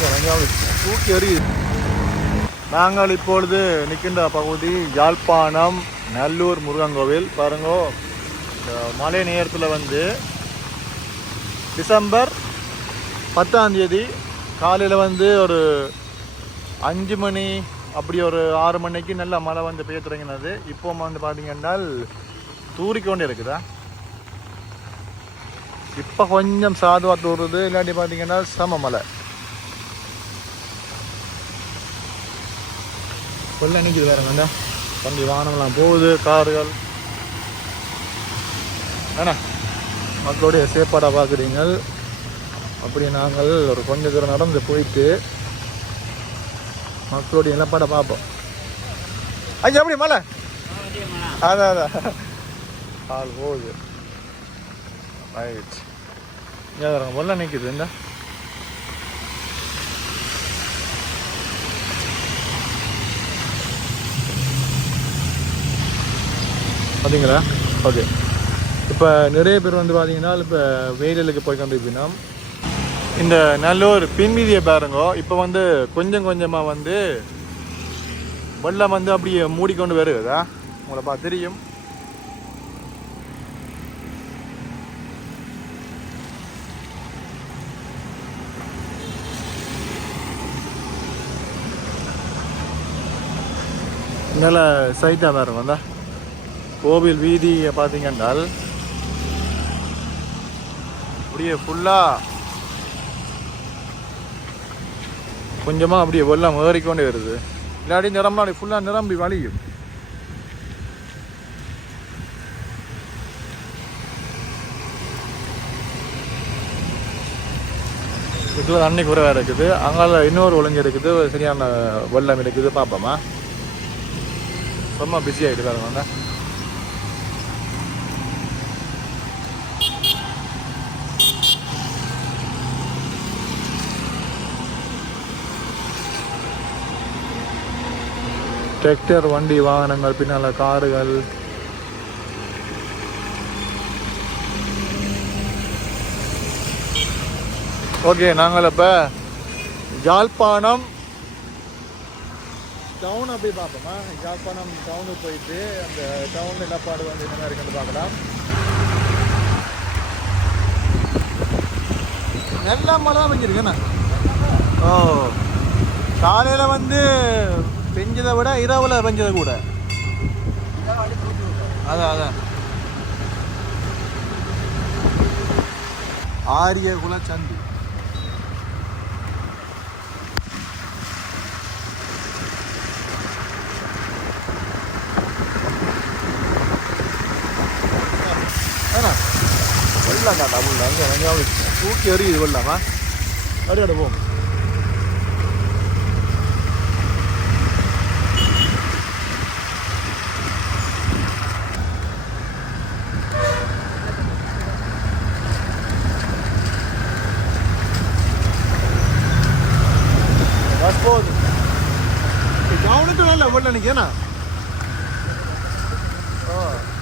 தூக்கி எறியுது. நாங்கள் இப்பொழுது நிற்கின்ற பகுதி யாழ்ப்பாணம் நல்லூர் முருகன் கோவில். பாருங்கோ இந்த மழை நேரத்தில் வந்து டிசம்பர் பத்தாம் தேதி காலையில் வந்து ஒரு அஞ்சு மணி அப்படி ஒரு ஆறு மணிக்கு நல்ல மழை வந்து பெய்ய தொடங்கினது. இப்போ வந்து பார்த்தீங்கன்னா தூறிக்கொண்டே இருக்குதா? இப்போ கொஞ்சம் சாதுவா தூறுது இல்லாட்டி பார்த்தீங்கன்னா சம மழை. கொள்ள நிற்கிது வேற வேண்டாம் வண்டி வாகனம்லாம் போகுது கார்கள். ஏண்ணா மக்களுடைய சேப்பாடாக பார்க்குறீங்க அப்படி நாங்கள் ஒரு கொஞ்ச தூரம் நடந்து போயிட்டு மக்களுடைய நிலப்பாடை பார்ப்போம். ஐயா எப்படி மலை. அதான் அதான் கால் போகுது. ரைட் ஏன் கொள்ள நிற்குது என்ன பார்த்தீங்களா ஓகே இப்போ நிறைய பேர் வந்து பார்த்தீங்கன்னா இப்போ வெயிலுக்கு போய் கொண்டிருப்பீங்கன்னா இந்த நல்லூர் பின்வீதியை பாருங்க. இப்போ வந்து கொஞ்சம் கொஞ்சமாக வந்து வெள்ளம் வந்து அப்படியே மூடிக்கொண்டு வருகுதா? உங்களை பார்த்து தெரியும். நல்ல சைட்டாக தான் இருக்கும் அந்த கோவில் வீதியை பார்த்தீங்கன்னால் அப்படியே ஃபுல்லாக கொஞ்சமாக அப்படியே வெள்ளம் ஏறிக்கொண்டே வருது. இல்லாட்டி நிரம்பலாம் அப்படி ஃபுல்லாக நிரம்பி வலியும் இதில் தண்ணி குறைவாக இருக்குது. அங்கால இன்னொரு ஒழுங்கு இருக்குது. சரியான வெள்ளம் இருக்குது. பார்ப்போமா. ரொம்ப பிஸி ஆகிட்டு பாருங்க. டிராக்டர் வண்டி வாகனங்கள் பின்னால் காருகள். ஓகே நாங்கள் இப்போ யாழ்ப்பாணம் டவுன் அப்படி பார்ப்போமா? யாழ்ப்பாணம் டவுனுக்கு போயிட்டு அந்த டவுன் நிலப்பாடு வந்து என்ன இருக்குன்னு பார்க்கலாம். நல்ல மழை தான் ஓ காலையில் வந்து பெஞ்சதை விட இரவில் பெஞ்சதை கூட. அதான் அதான். ஆரிய குல சந்தி வெள்ளம் தாண்டா அங்கே எங்கேயாவது தூக்கி எறியுது வெள்ளமா? அடியாட போகும் போகுது. கவனத்து நல்ல வெள்ள நிற்கேண்ணா ஓ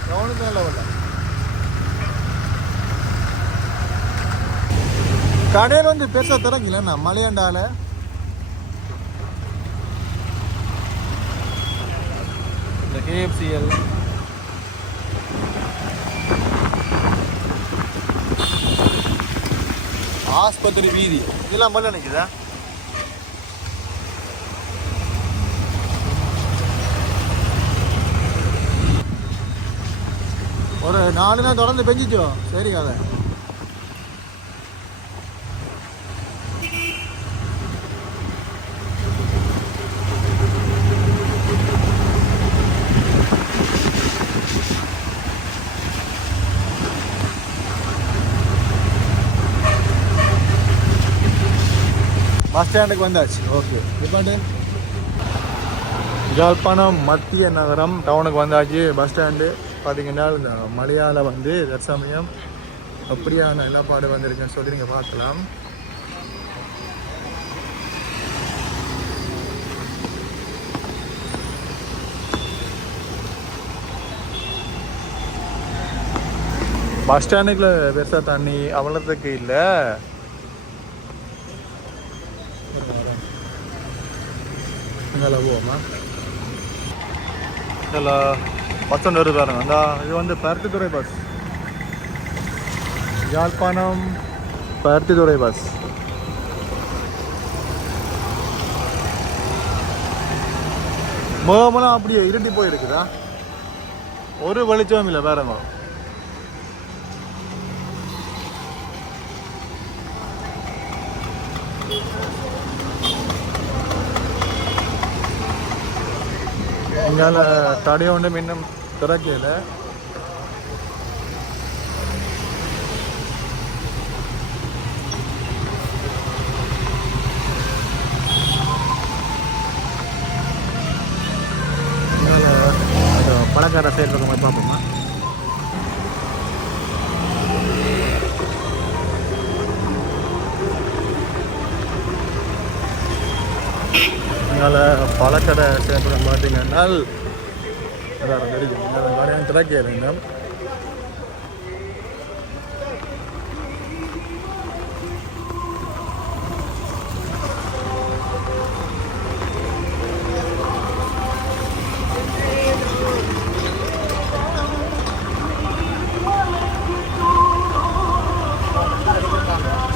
கவனத்து நல்ல வெள்ள கடையில் வந்து பெருசாக திறக்கலண்ணா மலையாண்டால? இந்த கேஎஃப்சிஎல் ஆஸ்பத்திரி வீதி. இதெல்லாம் மல்ல நினைக்குதா ஒரு நாலு நாள் தொடர்ந்து பெஞ்சிச்சோ சரி கதை. பஸ் ஸ்டாண்டுக்கு வந்தாச்சு. ஓகே. இப்போ ஜாழ்ப்பாணம் மத்திய நகரம் டவுனுக்கு வந்தாச்சு பஸ் ஸ்டாண்டு. பார்த்தீங்கன்னா இந்த மலையால் வந்து தற்சமயம் அப்படியான நிலப்பாடு வந்திருக்குன்னு சொல்லி நீங்கள் பார்க்கலாம். பஸ் ஸ்டாண்டுக்குள்ள பெருசாக தண்ணி அவ்வளோத்துக்கு இல்லை. இதில் போவோமா? ஹலோ பஸ் ஒன்று வருது பாருங்க. அந்த இது வந்து பருத்தித்துறை பஸ் யாழ்ப்பாணம் பருத்தித்துறை பஸ் முகமெல்லாம் அப்படியே இருட்டி போயிருக்குதா? ஒரு வெளிச்சமும் இல்லை வேறங்க எங்களால் தடையோண்டும் இன்னும் திறக்கல பழக்கார சைடு இருக்க மாதிரி பார்ப்போமா? அதனால் பழக்கடை சேர்த்து பார்த்தீங்கன்னா அதான் தெரியும் இந்த மாதிரியான திறக்க வேண்டும்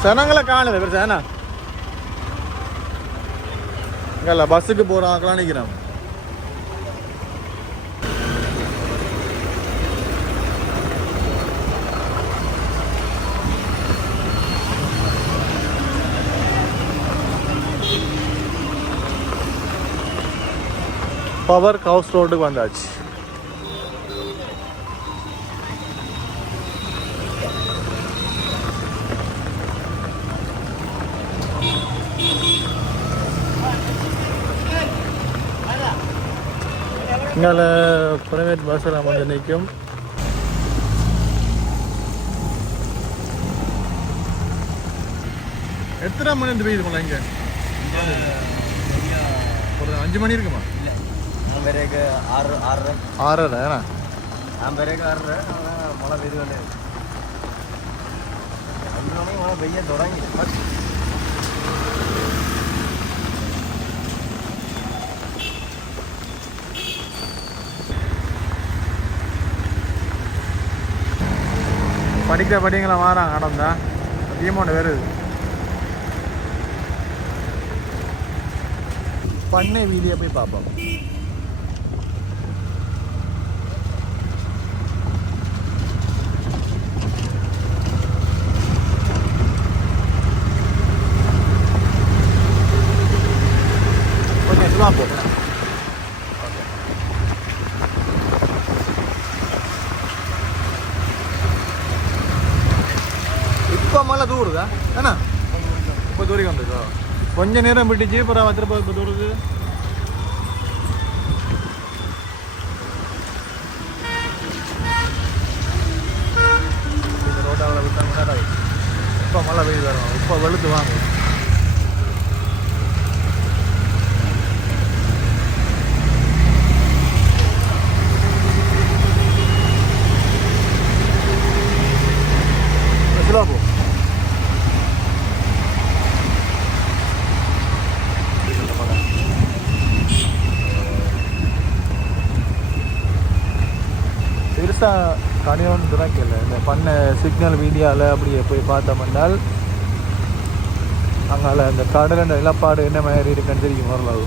சனங்களை காணுது பெருசா என்ன இங்கல்ல பஸ்ஸுக்கு போகிறாங்களாம் நிற்கிறோம் பவர் ஹவுஸ் ரோடுக்கு வந்தாச்சு. இங்கால பிரைவேட் பஸ் எல்லாம் நிற்கும். எத்தனை மணி இருந்து பெய்யுது இங்கே இங்க? ஒரு அஞ்சு மணி இருக்குமா? படிக்கிற படிங்களா மாறாங்க நடந்தா அதிகமாக வருது பண்ணை வீதியை போய் பார்ப்போம் கொஞ்சம் இதுவாக இப்போ மழை தூருதா என்ன இப்போ தூரி வந்துருக்கோ கொஞ்ச நேரம் விட்டுச்சு அப்புறம் திருப்ப இப்போ தூருது இப்போ மழை பெய்யுது வரும் இப்போ வெளுத்து வாங்க மெதுவா போ பெருசாக கனியோன்னு திறக்கல இந்த பண்ண சிக்னல் மீடியாவில் அப்படியே போய் பார்த்தோம்னால் அங்கால அந்த கடல் நிலப்பாடு என்ன மாதிரி இருக்குன்னு தெரியும் ஓரளவு.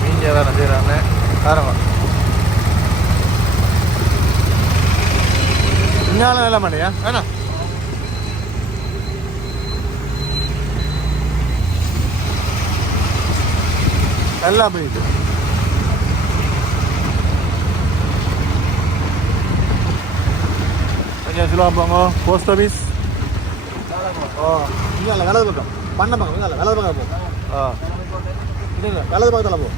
மீடியா தானே செய்கிறாங்க காரணம் இங்கால வேலை மாட்டியா? வேணா எல்லாம் போயிடுது கொஞ்சம் ஸ்லோவாக போங்க போஸ்ட் ஆஃபீஸ் ஓ இங்கே இல்லை வலது பக்கம் பண்ண பக்கம் இங்கே இல்லை வலது பக்கம் போ ஆ இல்லை இல்லை வலது பக்கத்தில் போ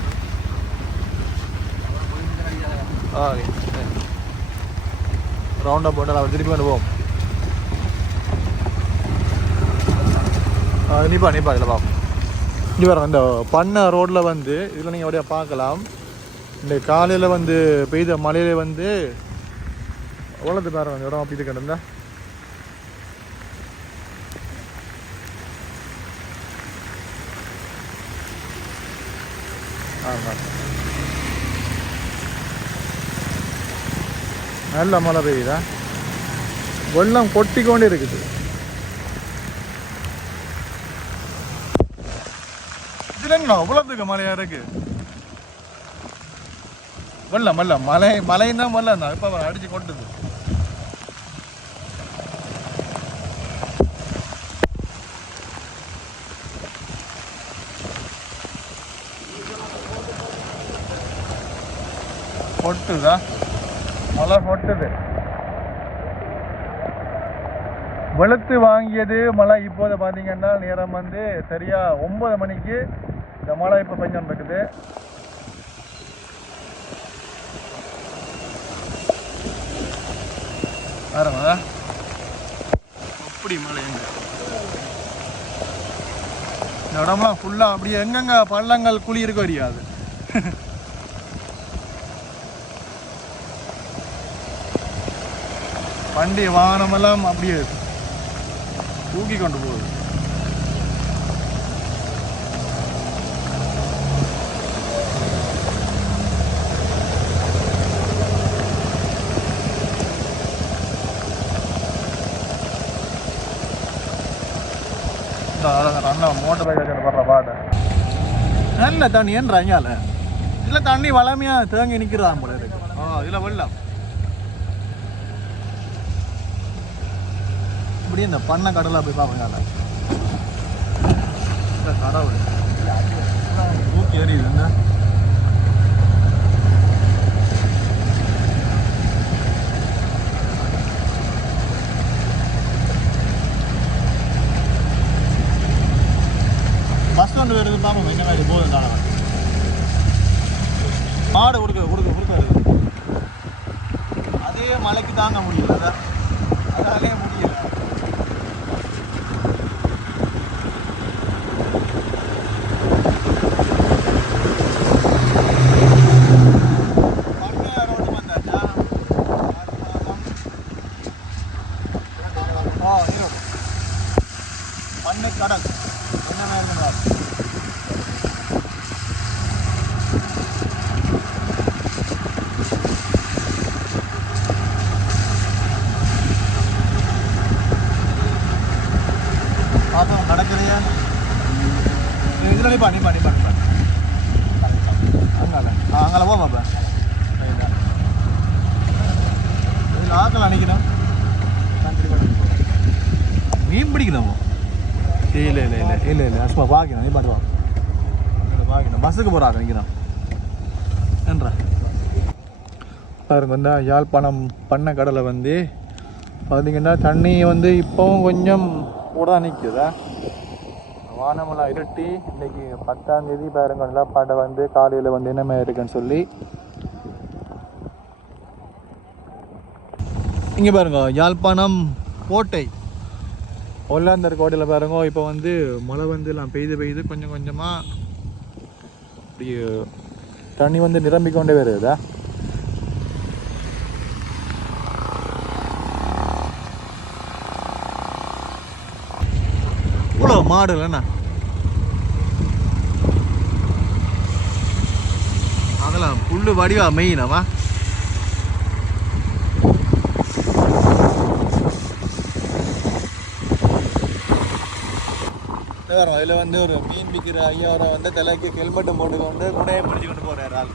ஆ ரவுண்டாக போட்டு அவன் திருப்பி கொண்டு போவோம் ஆ இப்படி வர இந்த பண்ணை ரோட்டில் வந்து இதில் நீங்கள் அப்படியே பார்க்கலாம். இந்த காலையில் வந்து பெய்த மழையில் வந்து உலகத்து பாரு அந்த இடம் அப்படி இருக்கு ஆமாம் நல்ல மழை பெய்யுதா? வெள்ளம் கொட்டிக்கொண்டே இருக்குது. இதுல அவ்வளோத்துக்கு மழையா இருக்கு வெள்ளம் வெள்ளம் மலை மலைன்னா தான் வெள்ளம் தான் இப்போ அடிச்சு கொட்டுது. கொட்டுதா? மழை கொட்டுது. வெளுத்து வாங்கியது மழை இப்போது பார்த்தீங்கன்னா நேரம் வந்து சரியா ஒன்பது மணிக்கு இந்த மழை இப்போ பெஞ்சம் இருக்குது. பாருங்க அப்படி மழை எங்க? இந்த இடம்லாம் ஃபுல்லாக அப்படியே எங்கெங்க பள்ளங்கள் குழி இருக்க அறியாது வண்டி வாகனமெல்லாம் அப்படியே தூக்கி கொண்டு போகுது. நல்ல தண்ணி ஏன்றாங்கல்ல இதில் தண்ணி வளமையா தேங்கி நிற்கிறான் போல இருக்கு. வெள்ளம். இப்படி இந்த பண்ணை கடலை போய் பார்ப்பேன் இந்த கடவுள். தூக்கி எறியுது இந்த கொண்டு வருது பார்ப்போம் என்ன மாதிரி போதும் தானே மாடு கொடுக்க கொடுக்க கொடுக்க அதே மலைக்கு தாங்க முடியல அதான் அதாலே முடியல கடல் என்ன வேணும் நிப்பா நிப்பா நிப்பா நிப்பா. அங்கால அங்கால போ பாப்பா. இதில் ஆக்கள் அணிக்கணும். மீன் பிடிக்கணும் இல்லை இல்லை இல்லை இல்லை இல்லை சும்மா பார்க்கணும் நீ பாட்டு வா இல்லை பார்க்கணும் பஸ்ஸுக்கு போகிறாங்க நிற்கிறான் என்ற பாருங்க வந்து யாழ்ப்பாணம் பண்ண கடலை வந்து பார்த்தீங்கன்னா தண்ணி வந்து இப்போவும் கொஞ்சம் கூட நிற்குதா வானமெல்லாம் இருட்டி இன்னைக்கு பத்தாம் தேதி பாருங்க நிலப்பாட்டை வந்து காலையில் வந்து என்னமே இருக்குன்னு சொல்லி. இங்கே பாருங்க யாழ்ப்பாணம் கோட்டை. ஒல்லாந்தர் கோட்டையில் பாருங்க இப்போ வந்து மழை வந்து எல்லாம் பெய்து பெய்து கொஞ்சம் கொஞ்சமாக அப்படி தண்ணி வந்து நிரம்பிக்கொண்டே வருதா. மாடு இல்லைண்ணா அதெல்லாம் புல்லு வடிவா மெயினவா? அதில் வந்து ஒரு மீன் விற்கிற ஐயாவரை வந்து தலைக்கு ஹெல்மெட்டும் போட்டுக்கொண்டு குடையை பிடிச்சு கொண்டு போகிறார் ஆள்.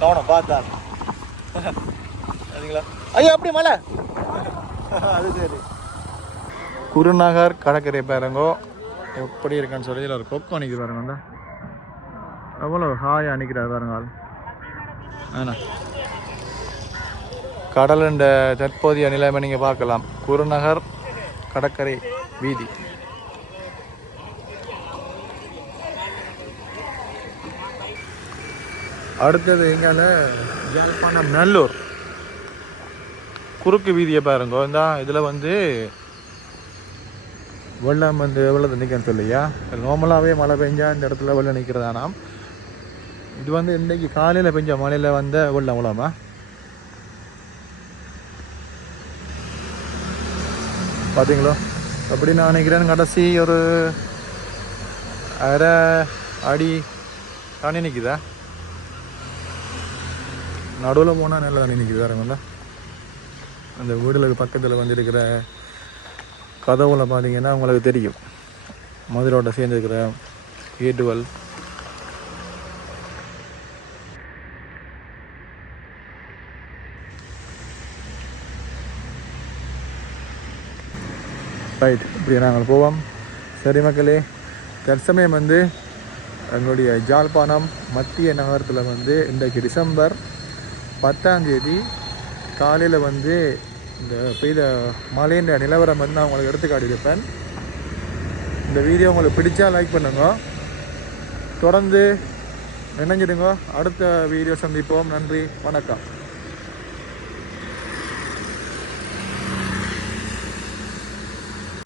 கவனம் பார்த்தார் சரிங்களா ஐயா அப்படி மலை அது சரி. குருநகர் கடற்கரை பாருங்கோ. எப்படி இருக்கான்னு சொல்லி இதில் ஒரு கொக்கோ அணிக்கு பாருங்க அந்த எவ்வளோ ஹாயாக அணிக்கிறார் பாருங்க ஆள். ஆனா கடலுண்ட தற்போதைய நிலைமை நீங்கள் பார்க்கலாம். குருநகர் கடற்கரை வீதி. அடுத்தது எங்கால யாழ்ப்பாணம் நல்லூர். குறுக்கு வீதியை பாருங்க. இந்த இதில் வந்து வெள்ளம் வந்து எவ்வளோ நிற்கன்னு சொல்லியா? நார்மலாகவே மழை பெஞ்சா இந்த இடத்துல வெள்ளம் நிற்கிறதானாம் இது வந்து இன்றைக்கி காலையில் பெஞ்ச மழையில் வந்த வெள்ளம் அவ்வளோமா பார்த்தீங்களோ அப்படி நான் நினைக்கிறேன். கடைசி ஒரு அரை அடி தண்ணி நிற்குதா நடுவில் போனால் நல்லா தண்ணி நிற்குது வேறு அந்த வீடுகளுக்கு பக்கத்தில் வந்திருக்கிற கதவுல பார்த்தீங்கன்னா உங்களுக்கு தெரியும். மதுரோட சேர்ந்துருக்கிற ஏட்டுவல் ரைட் இப்படி நாங்கள் போவோம். சரி மக்களே தற்சமயம் வந்து எங்களுடைய ஜாழ்ப்பாணம் மத்திய நகரத்தில் வந்து இன்றைக்கு டிசம்பர் பத்தாம் தேதி காலையில் வந்து இந்த பெய்த மழைன்ற நிலவரம் வந்து நான் உங்களுக்கு எடுத்து காட்டியிருப்பேன் இந்த வீடியோ உங்களுக்கு பிடிச்சா லைக் பண்ணுங்க. தொடர்ந்து நினைஞ்சிடுங்க அடுத்த வீடியோ சந்திப்போம். நன்றி. வணக்கம்.